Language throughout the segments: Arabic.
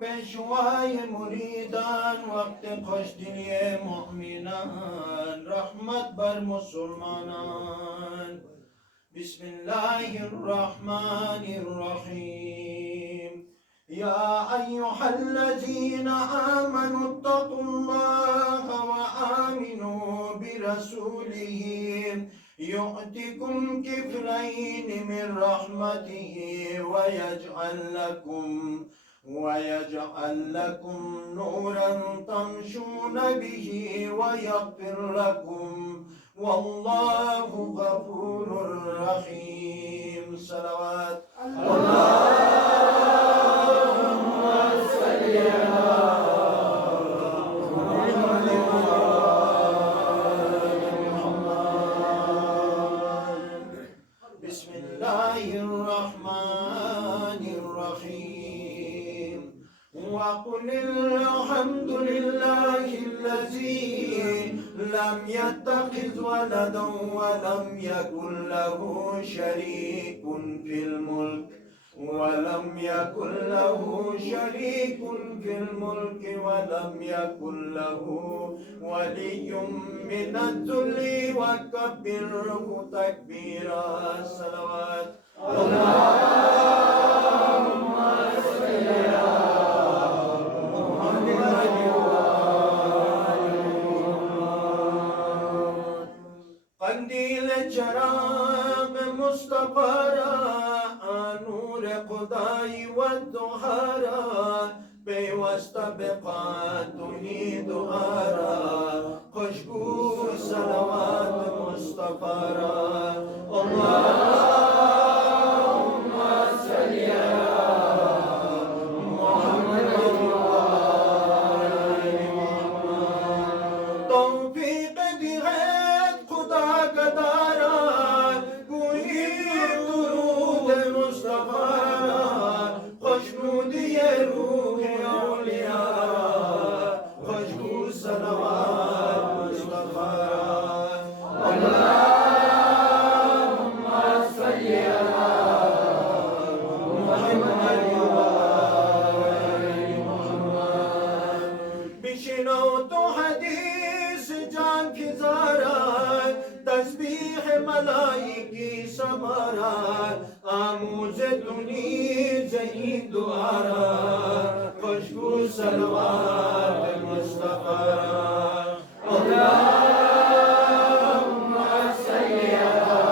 پیشوای مریدان وقت خوشدلی مؤمنان رحمت بر مسلمانان. بسم الله الرحمن الرحیم. یا ایها الذین آمنوا اتقوا الله وآمنوا برسوله يؤتكم كفلين من رحمته ويجعل لكم نورا تمشون به ويغفر لكم والله غفور رحيم. صلوات اللهم صل على بسم الله الرحمن الرحيم. وقل الحمد لله الذي لم يتخذ ولدا ولم يكن له شريك في الملك ولم يكن له ولي من الذل وكبره تكبيرا. صلوات اللهم صل على محمد وآل محمد. قندیل چراغ مصطفی را نور خدای و دعا پیوسته بقا توحید دعا را خوشبو صلوات مصطفی را. اللهم صل على محمد وآل محمد. توفیق دیگر خدا کا دارا گویی درود مصطفی را خوشنودی روح اولیاء خوشبو صلوات مصطفی را. اللهم صل على محمد وآل محمد. بشنو تو حدیث جان کی زاران تسبیح ملائکی سماران آموز تنی زہین دوارا خوشبو صلوات مصطفی را. اللهم صل على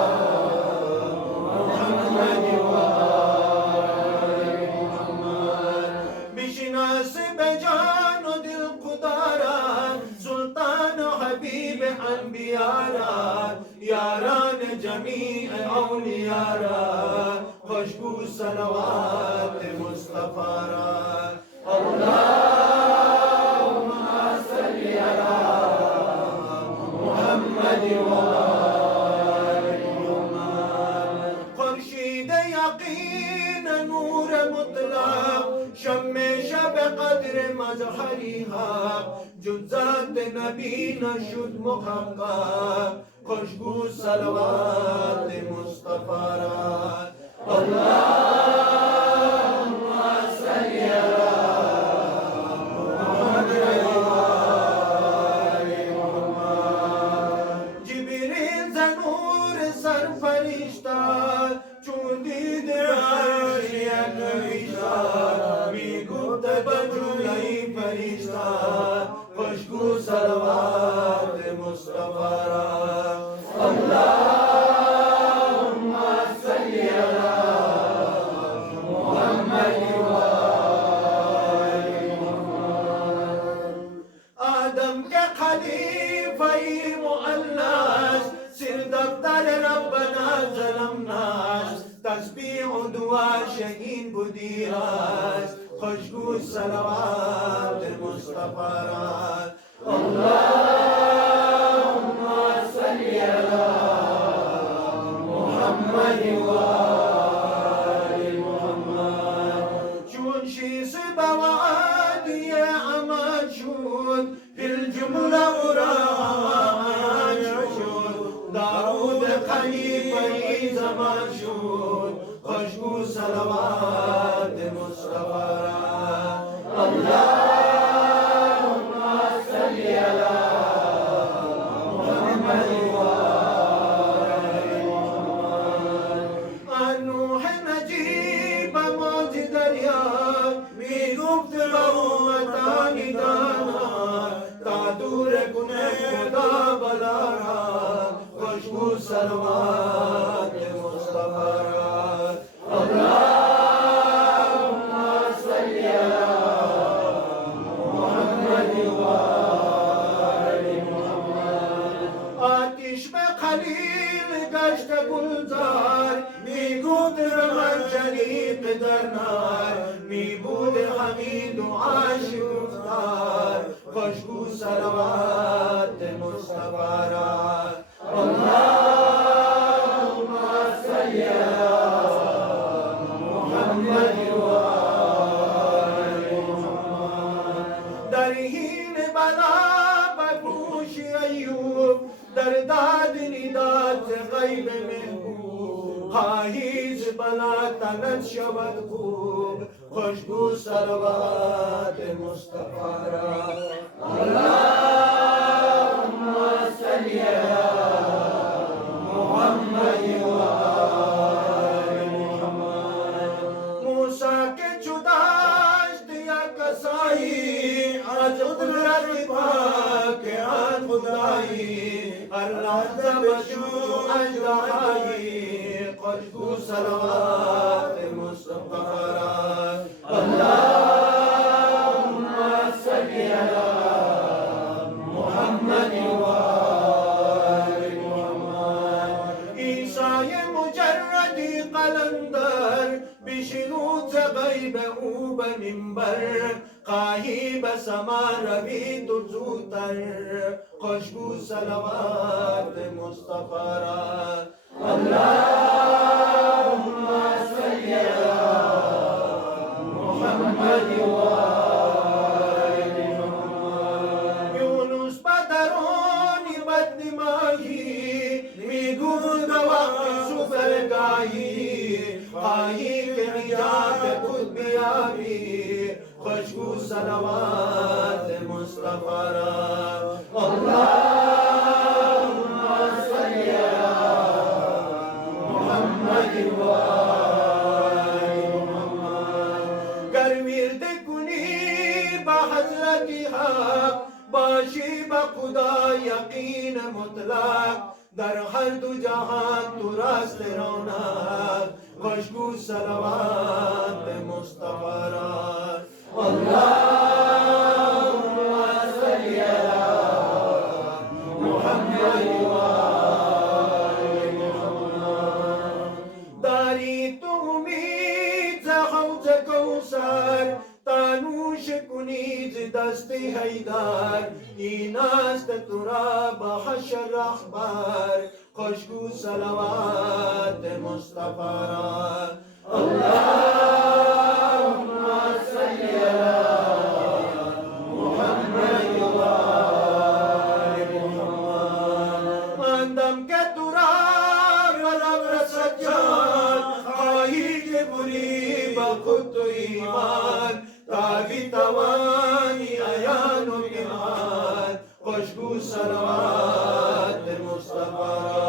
محمد وآل محمد. بشناس بجان و دل قداران سلطان و حبیب انبیاران یاران جمیع اولیاران خوشبو صلوات مصطفی را. اللهم صل على محمد وآل محمد. خورشید یقین نور مطلق شم شب قدر مظهریها جز ذات نبی نشد محقق خوشبو صلوات مصطفی را. اللهم صل على محمد وآل محمد. جبریل زنور سر فرشتہ چون دید عرش یک فرشتہ می گفت بجوی فرشتہ خوشبو صلوات مصطفی را. اللهم صل على محمد وآل محمد. آدم کے خلیفہ مؤنث سر دفتر ربنا ظلمناش تسبیح و دعا شہین بدیراش خوشبو صلوات مصطفی را. اللهم صل على محمد وآل محمد. چون شیس بواد یا عماد شد فی الجمله اراج شد داود خلیفه زمان شد خوشبو صلوات مصطفی را. اللهم صل على محمد وآل محمد. نوح نجیب موج دریا می گفت با امتانی دانا تا دور کنه خدا بلا را خوشبو صلوات مصطفی را. اللهم صل على محمد وآل محمد. آتش به خلیل گشت گلزار می گفت من جریق در نار می بود حمید و عاشق گفتار خوشبو صلوات مصطفی را. اللهم صل على محمد وآل محمد. در حین بلا بگوش ایوب در داد ندات غیب محبوب خواهی ز بلا تنت شود خوب خوشبو صلوات مصطفی را. اللهم صل على محمد وآل محمد. موسی که جداشت یک کسایی از قدرت پاک آن خدایی هر لحظه بشو اژدهایی خوشبو صلوات مصطفی را. اللهم صل على محمد وآل محمد. عیسی مجردی قلندر بشنود غیب او به منبر خواهی به سما روی تو زودتر خوشبو صلوات مصطفی را. اللهم صل على محمد وآل محمد. یونس به درون بطن ماهی می گفت وقت سفرگاهی خواهی که نجات خود بیابی خوشبو صلوات مصطفی را. اللهم صل على محمد وآل محمد. گر ورد کنی به حضرت حق باشی به خدا یقین مطلق در هر دو جهان تو راست رونق خوشبو صلوات مصطفی را. اللهم صل على محمد وآل محمد. داری تو امید ز حوض کوثر تا نوش کنی ز دست حیدر این است تو را به حشر رهبر خوشبو صلوات مصطفی را. اللهم صل على محمد وآل محمد. اندم که تو را غلب رسد جان خواهی که بری به خود تو ایمان تا بیتوانی عیان و پنهان خوشبو صلوات مصطفی را.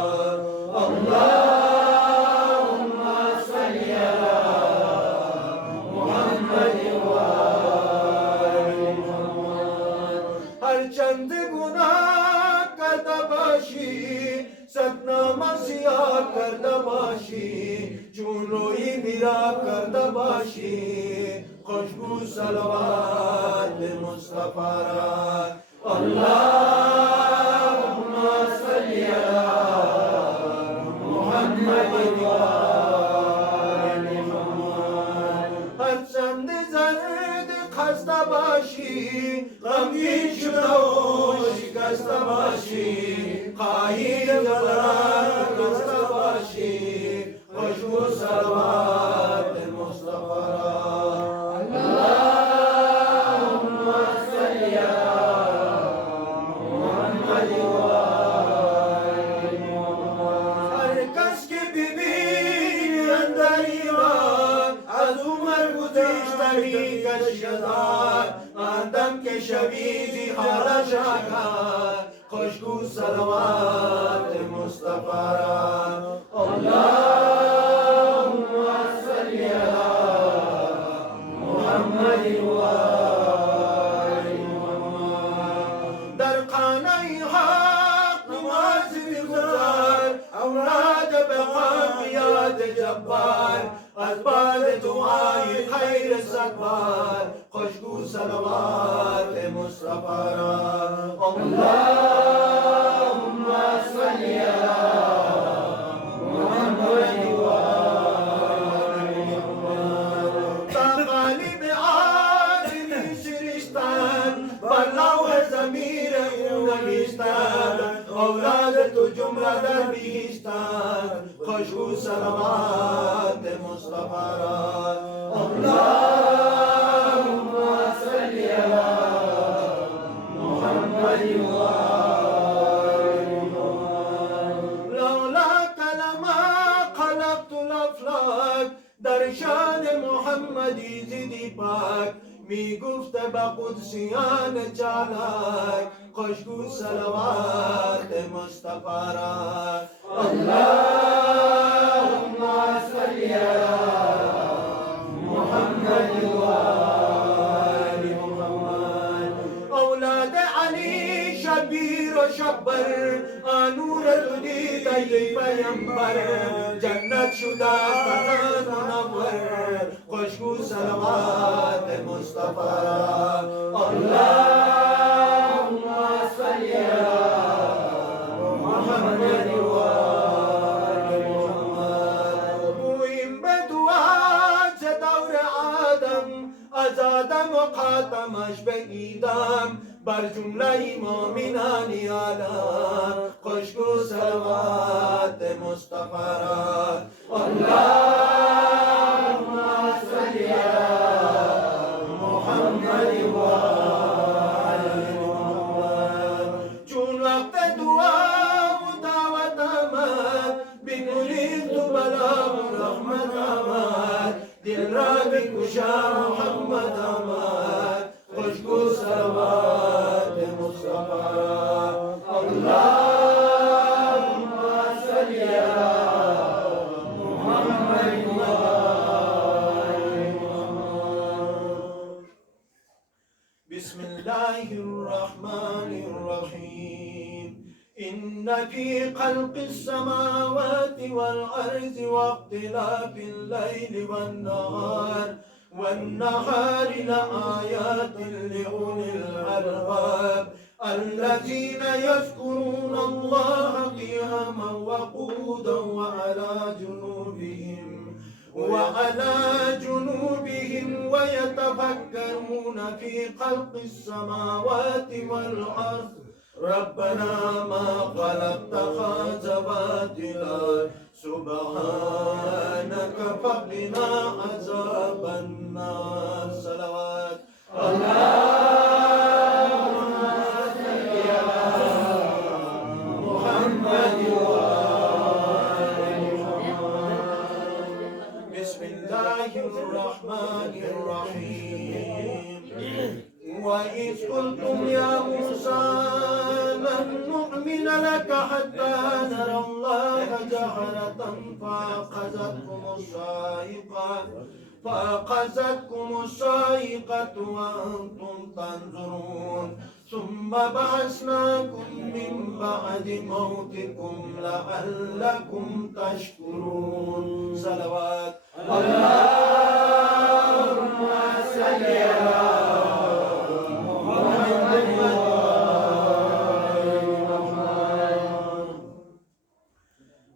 اللهم صل على محمد وآل محمد. هر چند گناه کرده باشی صدنامه سیاه کرده باشی چون روی میرا کرده باشی خوشبو صلوات مصطفی را. اللهم صل على محمد وآل محمد. هر چند زرد خسته باشی غمگین شده و شکسته باشی خواهی جبران رسته باشی خوشبو صلوات مصطفی را. اللهم صل على محمد وآل محمد. هر کس که ببینی اندر ایمان از عمر گذشته می کشی شدار آدم که شویدی حال شاکر خوشگو صلوات مصطفی را اللهم صل علی محمد و آل محمد در خانه حق نماز بگذار اوراد بخوان بیاد جبار از بعد دعای خیر صدبار خوشگو صلوات مصطفی را اللهم صل علی محمد و آل محمد تا غالب عالمی سرشتن بر لوح ضمیر او نوشتن اولاد تو جمله در بهشتن خوشگو صلوات مصطفی را اللهم صل علی محمد و آل محمد لولاک لما خلقت الافلاک در شان محمدی زدی پاک می گفت به قدسیان چالاک خوشگو صلوات مصطفی را اللهم صل علی محمد و آل محمد اولاد علی شبیر و شبر آنور تو دید ای پیمبر جنت شده است منور خوشگو صلوات مصطفی را اللهم صل علی محمد و آل محمد گوییم به دعا چه دور آدم از آدم و خاتمش به ایدم بر جمله مؤمنان عالم خوشگو صلوات مصطفی را اللهم صل علی محمد و آل محمد چون وقت دعا و دعوت آمد بگوییم تو بلا و رحمت آمد دل را بکشا محمد آمد خوشگو صلوات مصطفی را اللهم صل علی محمد و آل محمد بسم الله الرحمن الرحیم إن في خلق السماوات والأرض واختلاف الليل والنهار لآيات لأولي الألباب الذين يذكرون الله قياما وقعودا وعلى جنوبهم ويتفكرون في خلق السماوات والأرض ربنا ما خلقت هذا باطلا سبحانك فقنا عذاب النار صلوات اللهم صل على محمد وآل محمد بسم الله الرحمن الرحيم وإذ قلتم يا موسى لن نؤمن لك حتى نرى الله جهرة فأخذتكم الصاعقة وأنتم تنظرون ثم بعثناكم من بعد موتكم لعلكم تشكرون صلوات اللهم صل على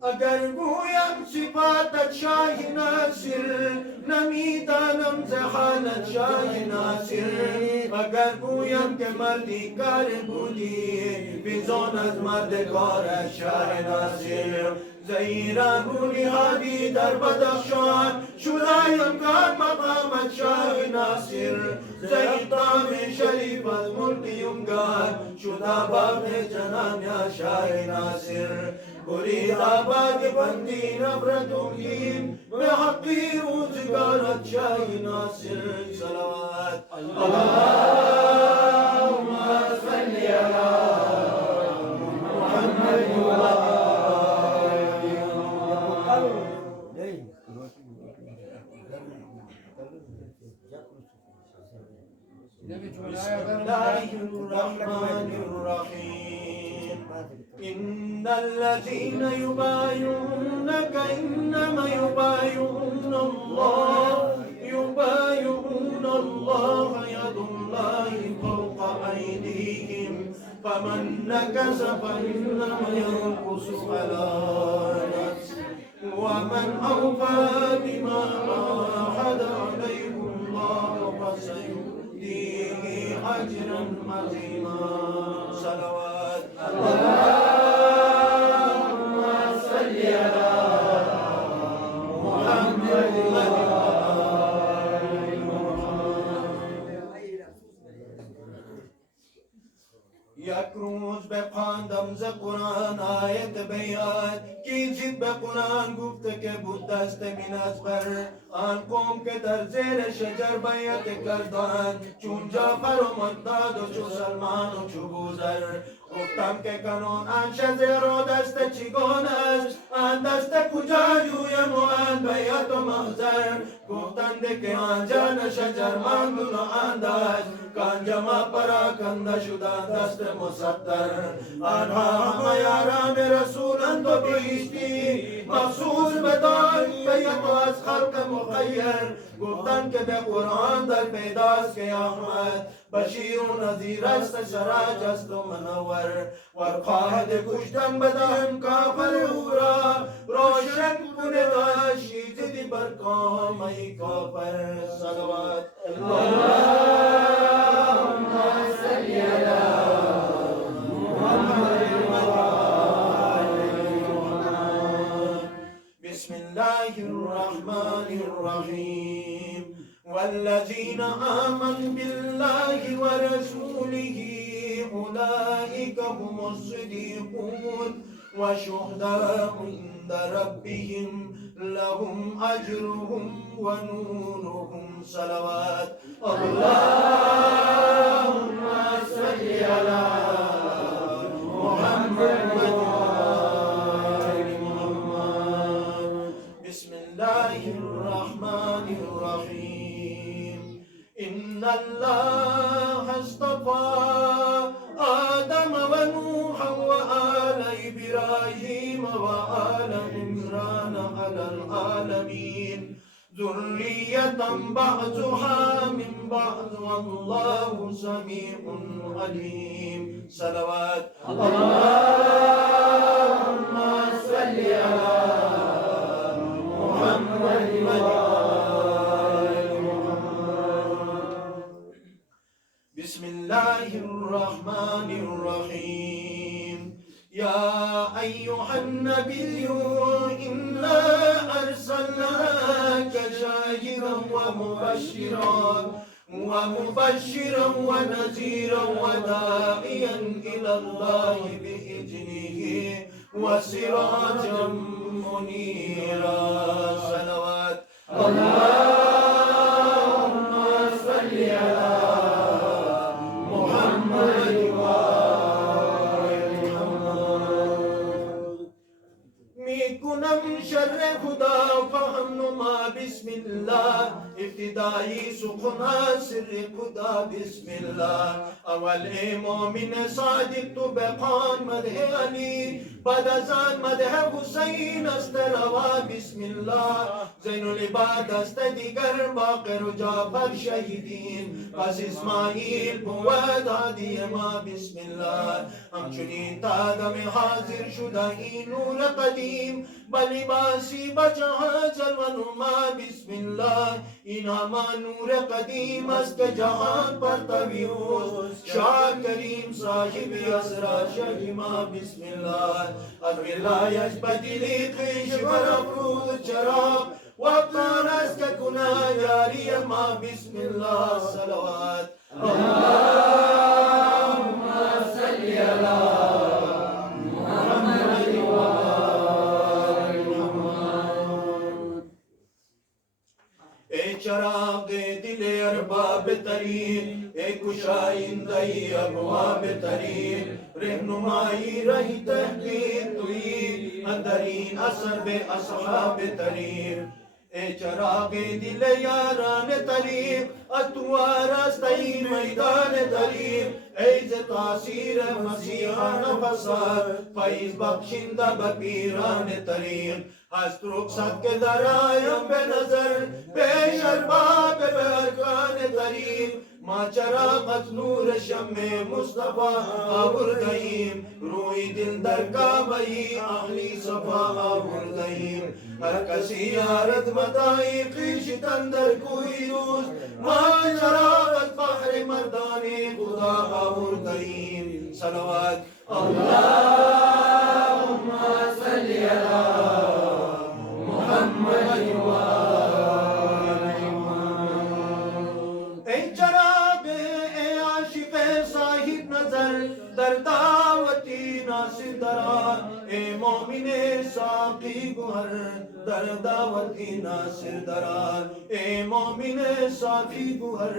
اگر گویم صفاتت شاه ناصر نمیدانم زحالت شاه ناصر اگر گویم که مردی کار بودی بیزون از مرد کار شاه ناصر زیران بولی هادی در بدخشان شدایم کار مقامت شاه ناصر زیدام شریف از ملک یمگان شدا باغ جنان یا شاه ناصر برید آباد بندی نفرت دین به حقی روزگارت شاهی ناصر صلوات اللهم صل على محمد بسم الله الرحمن الرحيم إن الذين يبايعونك إنما يبايعون الله يد الله فوق أيديهم فمن نكث فإنما ينكث على نفسه ومن أوفى بما عاهد عليه الله فسيؤتيه أجرا عظيما صلوات اللهم صل على محمد یک روز بخواندم ز قرآن آیت بیاد کی زید به قرآن گفته که بود دست من از بر آن قوم که در زیر شجر بیعت کردند چون جعفر و مقداد و چو سلمان و چو بوذر گفتم که کنون آن شجر و دست چگونه است آن دست کجا جویم و آن بیعت و محضر گفتند که آنجا شجر ماندون و آن دست کانجا ما پراکنده شدن دست مصدر آنها همه یاران رسولند و بیشتی مخصوص بدان بیعت و از خلق مخیر گفتند که به قرآن در پیداست که احمد بشیر و نذیر است سراج است و منور ور خواهد کشتن بدان کافر او را روشن کنه داشتی زدی بر کام ای کافر صلوات اللهم صل علی محمد بسم الله الرحمن الرحيم والذين آمنوا بالله ورسوله أولئك هم الصديقون وشهداء عند ربهم لهم أجرهم ونورهم صلوات اللهم صل على محمد بسم الله الرحمن الرحيم إن الله اصطفى آدم ونوحا وآل إبراهيم وآل عمران على العالمين ذرية بعضها من بعض والله سميع عليم صلوات اللهم صل على بسم الله الرحمن الرحيم يا أيها النبي إنا أرسلناك شاهدا ومبشرا ونذيرا وداعيا إلى الله بإذنه وسراجا منيرا صلوات اللهم صل على محمد وآل محمد میکنم شر خدا فهم نما بسم الله ابتدایی سخن سر خدا بسم الله اول مومن صادق تو بخوان مدح علی بعد از آن مدح حسین است روا بسم الله زین العباد است دیگر باقر و جعفر شهیدین پس اسماعیل بود هادی ما بسم الله همچنین تا دم حاضر شده این نور قدیم بلباسی بجهاز الونما بسم الله این هما نور قدیم است که جهان پر طویوست شاه کریم صاحب اسرا شهیما بسم الله از ولایش بدلی قیش برافروز چراغ وابنان است که گناه جاری ما بسم الله صلوات اللهم صل علی محمد و एक कुशाइंदई अबवाब तरीन रहनुमाई रही तहकीर तुई अंदरीन असर बे असहाब तरीन ए चरागे दिल यारान तरीब अतुआरस्तई मैदान तरीब ऐज तासीर मसीहान फसाद फैज बख्शिंदा बपीरान तरीब हस्तरुक सद के दरायम बे नजर बेशरबाब बेअरकान तरीब माँ चरागत नूर शम्मे मुस्तफा आबुरदईम रूई दिल दर का बई आहली सफा आबुरदईम हर कसी यारत मदाई कीशित अंदर कोई दूस माँ चरागत बहर मर्दाने खुदा आबुरदईम सलवात अल्लाहुम्मा सल्ली अला मुहम्मद दरदावती नासिर दरार ए मोमिने साकी गुहर दरदावती नासिर दरार ए मोमिने साकी गुहर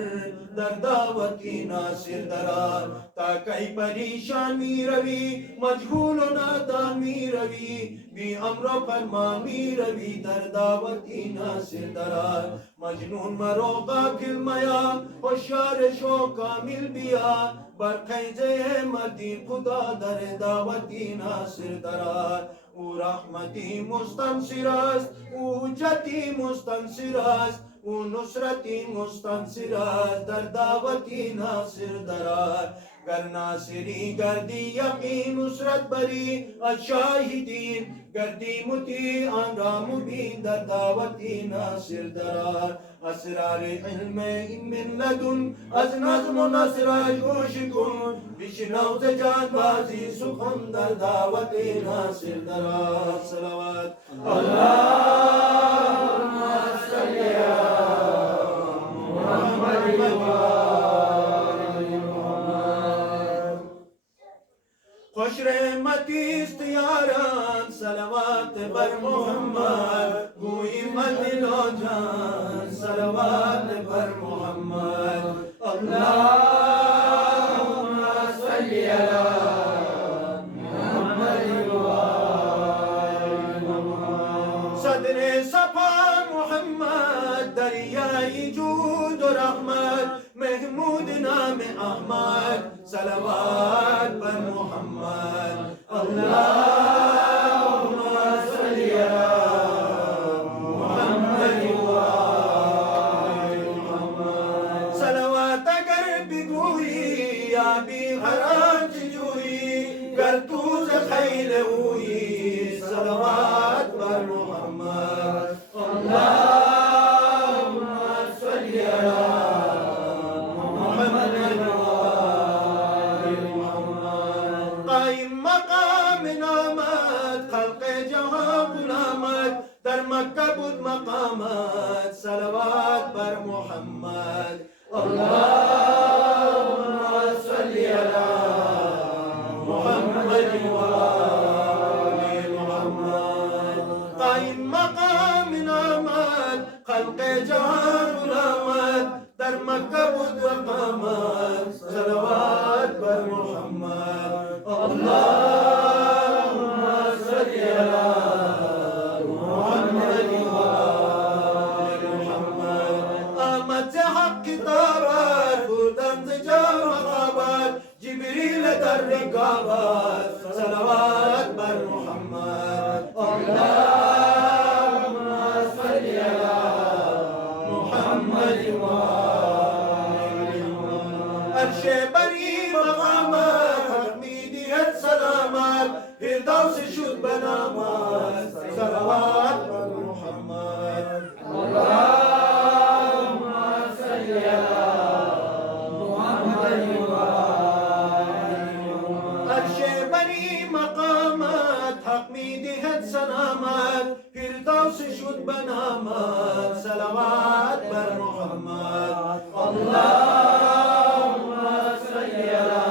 दरदावती नासिर दरार ताकई परेशान मी रवि मजहूल नादान मी रवि बी अमरो फरमान मी रवि दरदावती नासिर दरार मजनून मरोगा खिलमया होशार शो कामिल बिया बरखैजे मदी खुदा दर दावती नासिर दरार उ रहमती मुस्तंसिरास उ जती मुस्तंसिरास उ नुसरती मुस्तंसिरास दर दावती नासिर दरार गर नासिरी गर्दी यकीन नुसरत बरी अशाहिदीन गर्दी मुती आंगा मुबीन दर दावती नासिर दरार असरार इल्म मिन लदुन अज नज़्म नसरा जोशिकुन बिशनौत जानबाजी सुखम दर दावती नासिर दरार सलावत अल्लाहुम्मा सल्ली अला मुहम्मद खुश रहमती इख्तियारान सलवात बर मोहम्मद गोई मदिलो जान सलवात बर मोहम्मद अल्लाहुम्मा सल्ली अला मुहम्मद सदरे सफा मोहम्मद दरियाई जूद और रहमत महमूद नाम अहमद सलवात पर मोहम्मद अल्लाहुम्मा सल्ली अला मुहम्मद सलवात अगर बिगुई या भी हराज जुई कर तू खैल हुई सलवात पर मोहम्मद अल्लाहुम्मा सल्ली अला मक्कबुद मकामत सलवात पर मोहम्मद अल्लाहुम्मा सल्ली अला मुहम्मद मुहम्मद कायम मकाम नामत खल्क़े जहां गुलामत दर मक्कबुद मकामत सलवात पर मोहम्मद अल्लाहुम्मा सल्ली अला सलवात पर मोहम्मद अल्लाहुम्मा सल्ली अला मुहम्मद अर्शे बरी मकामत हमीदियत सलामत फिरदौस शुद बनामत सलवात पर मोहम्मद अल्लाहुम्मा सल्ली अला सलामत फिरदौस शुद बनामत सलवात पर मोहम्मद अल्लाहुम्मा सल्ली अला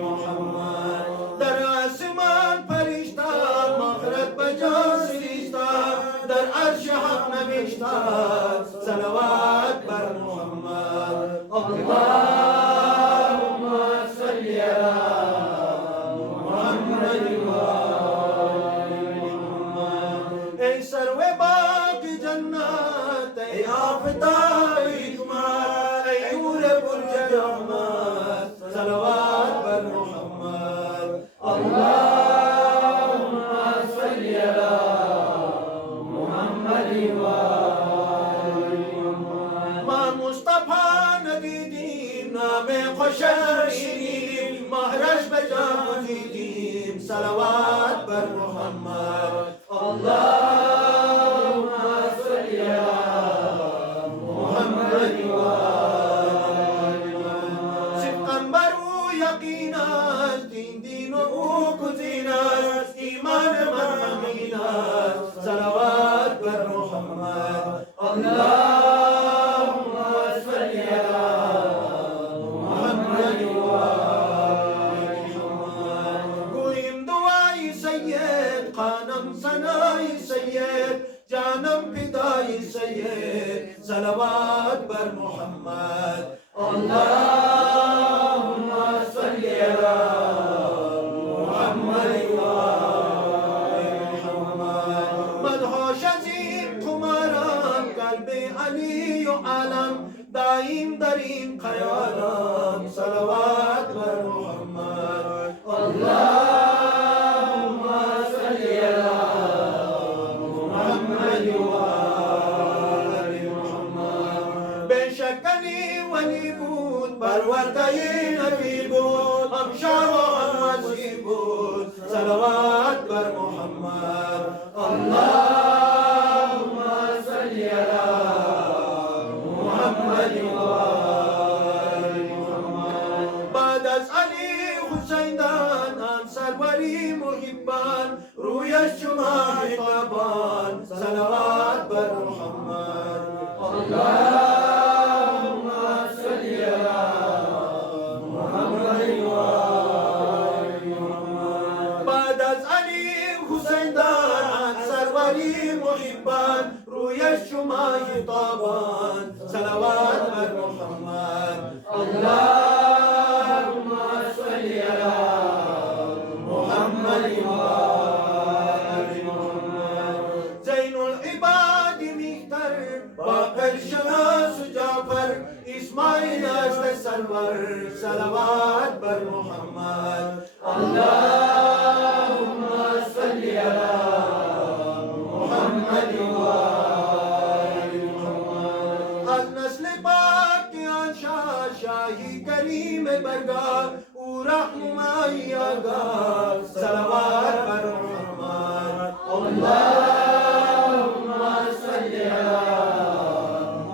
मुहम्मद दर आसमान फरिश्ता मखरत बजा सरिश्ता दर अर्श हक नविश्ता सलवात आफताब हिकमत ऐ नूर बुर्ज रहमत सलवात बर मोहम्मद अल्लाहुम्मा सल्ली अला मुहम्मद व मा मुस्तफा नबी दीन नामे खुशशीरीन महरश बजा मुजीदीन सलवात बर मोहम्मद अल्लाहुम्मा सल्ली अला मुहम्मद व सिद्क़न बरू यकीनत दीन व कुज़ीनत ईमान ममीनत सलवात बर मोहम्मद अल्लाहुम्मा सल्ली अला मुहम्मद व गोइम दुआई सैयद खानम सनाई सैयद जानम फिदाई सैयद सलवात बर मोहम्मद अल्लाहुम्मा सल्ली अला मुहम्मद व मदहोश अज़ीम खुमाराम कल्बे अली व आलम दाइम दरीम ख़यालम सलवात बर मोहम्मद अल्लाहुम्मा सल्ली अला मुहम्मद व बेशक अली वली بود پرورده نبی بود هم شاه و هم وزیر بود صلوات بر محمد اللهم صل علی محمد و آل محمد بعد از علی حسینان آن سروری محبان رویش شما خطابان صلوات بر محمد اللهم صل علی محمد و آل محمد بعد از علی حسین دان سروری محبان رویش شما خطابان صلوات بر محمد اللهم صل علی محمد و آل محمد زین العباد مهتر باقر شناس جعفر اسماعیل است سرور صلوات بر محمد اللهم صل علی محمد و آل محمد از نسل پاک آن شاهی کریم برگاه او رهنمای آگاه صلوات بر محمد اللهم صل علی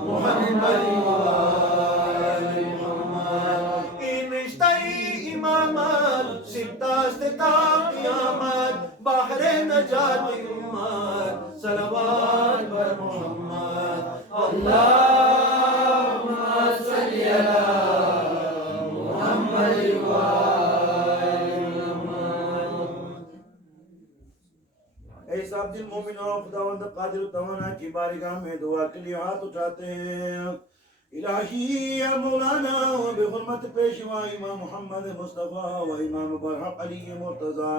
محمد و آل محمد این رشته امامت سبتاست تا قیامت بحر نجات امت صلوات بر محمد اللهم صل علی محمد و آل محمد ऐ सब दिल मोमिनों खुदावंद कादिर तवाना की बारगाह में दुआ के लिए हाथ उठाते हैं इलाही या मौलाना व बिहुरमत पेशवा इमाम मोहम्मद मुस्तफ़ा व इमाम बरहक अली मुर्तज़ा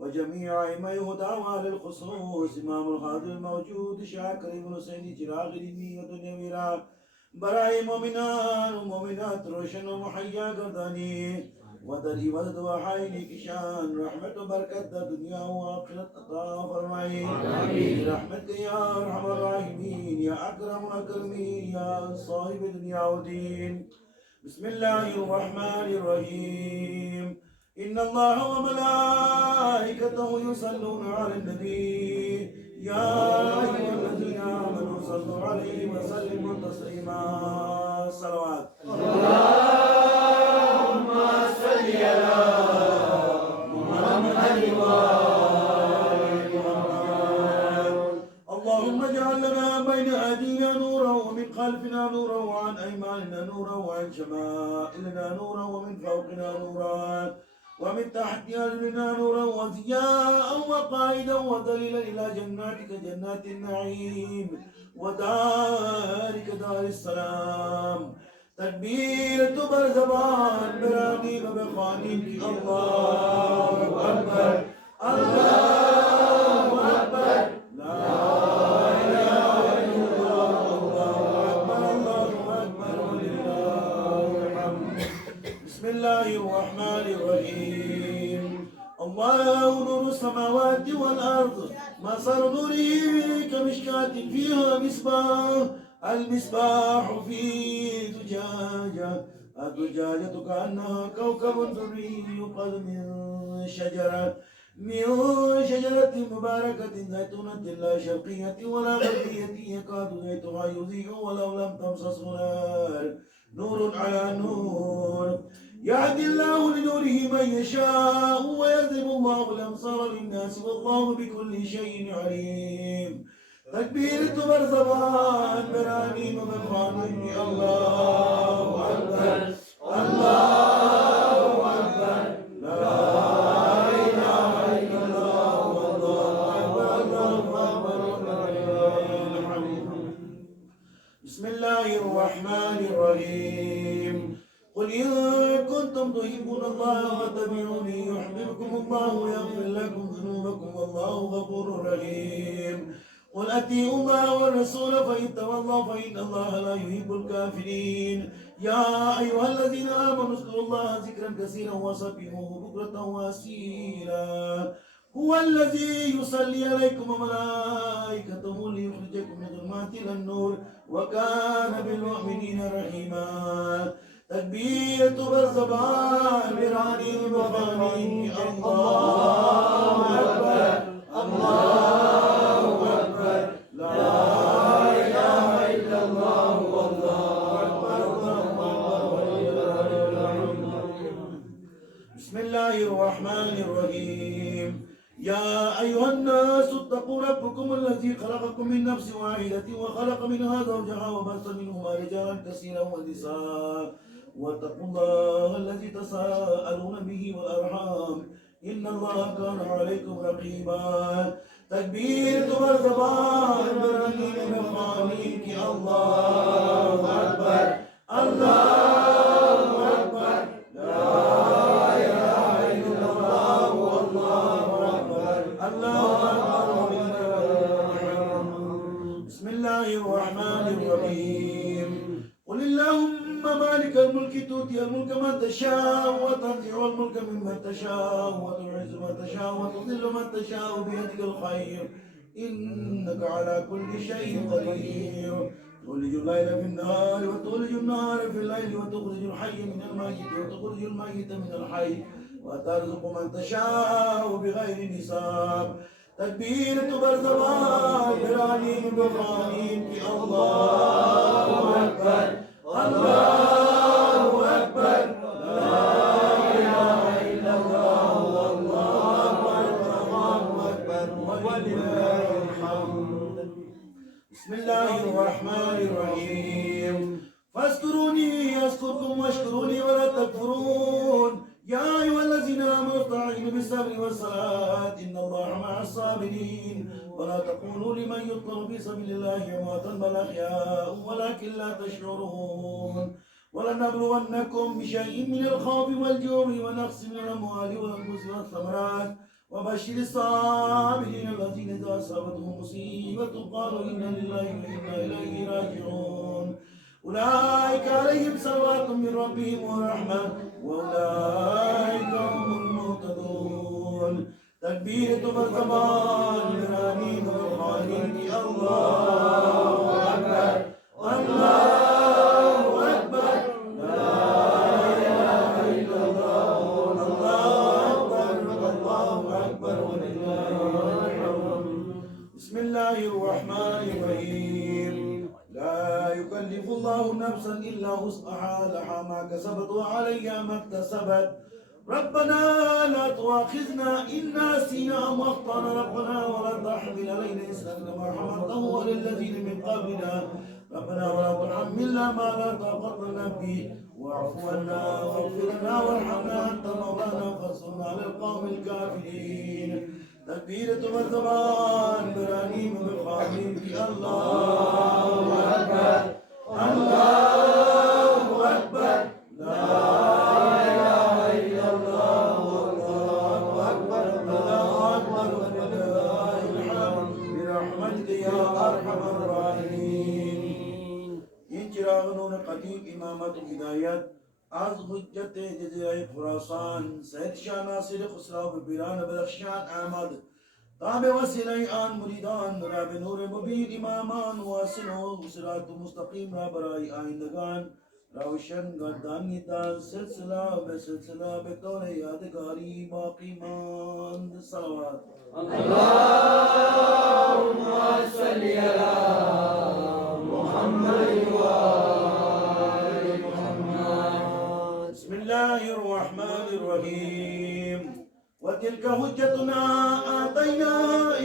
व जमीअ अइम्मए हुदा व अल खुसूस इमाम अल हाज़िर मौजूद शाह करीम हुसैनी चिराग दीनी व दुनिया बराए मोमिनान व मोमिनात रोशन व मुहैया गर्दानी वदरी वद वहाई की शान रहमत व बरकत दुनिया व आखिरत अता फरमाई आमीन रहमत या अरहमर राहिमीन या अकरमुल अकरमीन या साहिब दुनिया व दीन बिस्मिल्लाहिर रहमानिर रहीम इन्नल्लाह व मलाइकतहु युसल्लूना अलन नबी या अय्युहल्लज़ीना आमनू सल्लु अलैहि व सल्लिमू तस्लीमा सलवात اللهم اجعل لنا بين أيدينا نورا ومن خلفنا نورا وعن أيماننا نورا وعن شمائلنا نورا ومن فوقنا نورا ومن تحت أرجلنا نورا وضياء وقائدا ودليلا إلى جناتك جنات النعيم ودارك دار السلام تكبيرة برزبان براني وبخانين کی الله أكبر الله أكبر لا إله إلا الله الله أكبر بسم الله الرحمن الرحيم الله نور السماوات والأرض مثل نوره كمشكاة فيها مصباح المصباح في زجاجة الزجاجة كأنها كوكب دري يوقد من شجرة مباركة زيتونة لا شرقية ولا غربية يكاد زيتها يضيء ولو لم تمسسه نار نور على نور يهدي الله لنوره من يشاء ويضرب الله الأمثال للناس والله بكل شيء عليم تكبيرة مرزبان براني ومبخاني الله أكبر الله أكبر لا إله إلا الله والله أكبر الله أكبر بسم الله الرحمن الرحيم قل إن كنتم تحبون الله فاتبعوني يحببكم الله ويغفر لكم ذنوبكم والله غفور رحيم قل أطيعوا الله والرسول فإن تولوا فإن الله لا يحب الكافرين يا أيها الذين آمنوا اذكروا الله ذكرا كثيرا وسبحوه بكرة وأصيلا هو الذي يصلي عليكم وملائكته ليخرجكم من الظلمات إلى النور وكان بالمؤمنين رحيما تكبيرة بالزبان براني وبخاني الله أكبر الله أكبر لا إله إلا الله والله أكبر بسم الله الرحمن الرحيم يا أيها الناس اتقوا ربكم الذي خلقكم من نفس واحدة وخلق منها زوجها وبث منهما رجالا كثيرا ونساء واتقوا الله الذي تساءلون به والأرحام إن الله كان عليكم رقيبا تكبيرة مرزبان برنين مخانيك الله أكبر الله أكبر لا إله إلا الله والله أكبر الله أكبر بسم الله الرحمن الرحيم قل اللهم مالك الملك تؤتي الملك من تشاء وتنزع الملك ممن تشاء وتعز من تشاء وتذل من تشاء بيدك الخير إنك على كل شيء قدير تولج الليل في النهار وتولج النهار في الليل وتخرج الحي من الميت وتخرج الميت من الحي وترزق من تشاء بغير حساب تكبيرة برزبان برانين بخانين الله أكبر الله أكبر لا إله إلا الله والله أكبر ولله الحمد بسم الله الرحمن الرحيم فاذكروني أذكركم واشكروني ولا تكفرون يا أيها الذين آمنوا استعينوا بالصبر والصلاة إن الله مع الصابرين ولا تقولوا لمن يقتل في سبيل الله أمواتا بل أحياء ولكن لا تشعرون ولنبلونكم بشيء من الخوف والجوع ونقص من الأموال والأنفس والثمرات وبشر الصابرين الذين إذا أصابتهم مصيبة قالوا إنا لله وإنا إليه راجعون أولئك عليهم صلوات من ربهم ورحمة وأولئك هم المهتدون تكبيرة مرزبان برانين وبخانين الله أكبر الله أكبر لا إله إلا الله الله أكبر الله أكبر ولله الحمد بسم الله الرحمن الرحيم لا يكلف الله نفسا إلا وسعها لها ما كسبت وعليها ما اكتسبت ربنا لا تؤاخذنا إن نسينا أو أخطأنا ربنا ولا تحمل علينا إسرا كما حملته على الذين من قبلنا ربنا ولا تحملنا ما لا طاقة لنا به واعف عنا واغفر لنا وارحمنا أنت مولانا فانصرنا على القوم الكافرين تكبيرة مرزبان برانيم بخانين الله أكبر الله أكبر لا إله إلا الله والله أكبر الله أكبر ولله الحمد برحمتك يا أرحم الراحمين إن چراغ نور قديم إمامة هدايات از حجت جزیره خراسان سید شاه ناصر خسرو به پیران بدخشان آمد تا به وسیله آن مریدان را به نور مبین امامان واصل و صراط مستقیم را برای آیندگان روشن گردانیدند سلسله به سلسله به طور یادگاری باقی ماند. صلوات اللهم صل على محمد وآل محمد. بسم الله الرحمن الرحيم وتلك حجتنا آتينا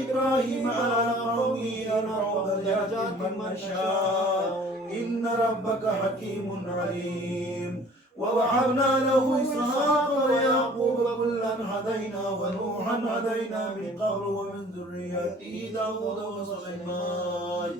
إبراهيم على قومه يرفع درجات من نشاء إن ربك حكيم عليم ووهبنا له إسحاق ويعقوب كلا هدينا ونوحا هدينا من قبل ومن ذريته داود وسليمان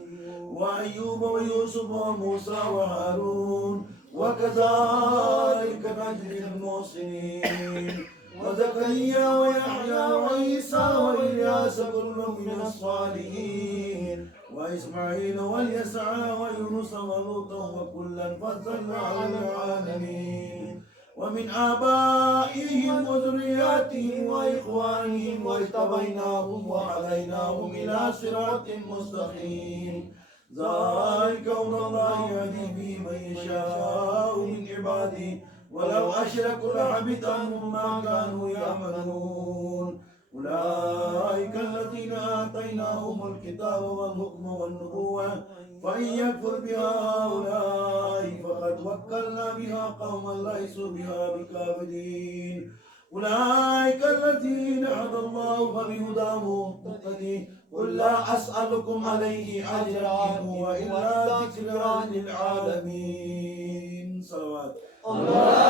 وأيوب ويوسف وموسى وهارون وكذلك نجزي المحسنين وزكريا ويحيى وعيسى وإلياس كل من الصالحين وإسماعيل واليسع ويونس ولوطا وكلا فضلنا على العالمين ومن آبائهم وذرياتهم وإخوانهم واجتبيناهم وهديناهم إلى صراط مستقيم ذلك أمر الله يهدي به من يشاء من عباده ولو أشركوا لحبط عنهم ما كانوا يعملون أولئك الذين آتيناهم الكتاب والحكم والنبوة فإن يكفر بها هؤلاء فقد وكلنا بها قوما ليسوا بها بكافرين أولئك الذين هدى الله فبهداه مقتدي قل لا أسألكم عليه أجرا إن هو إلا ذكرى للعالمين. صلوات الله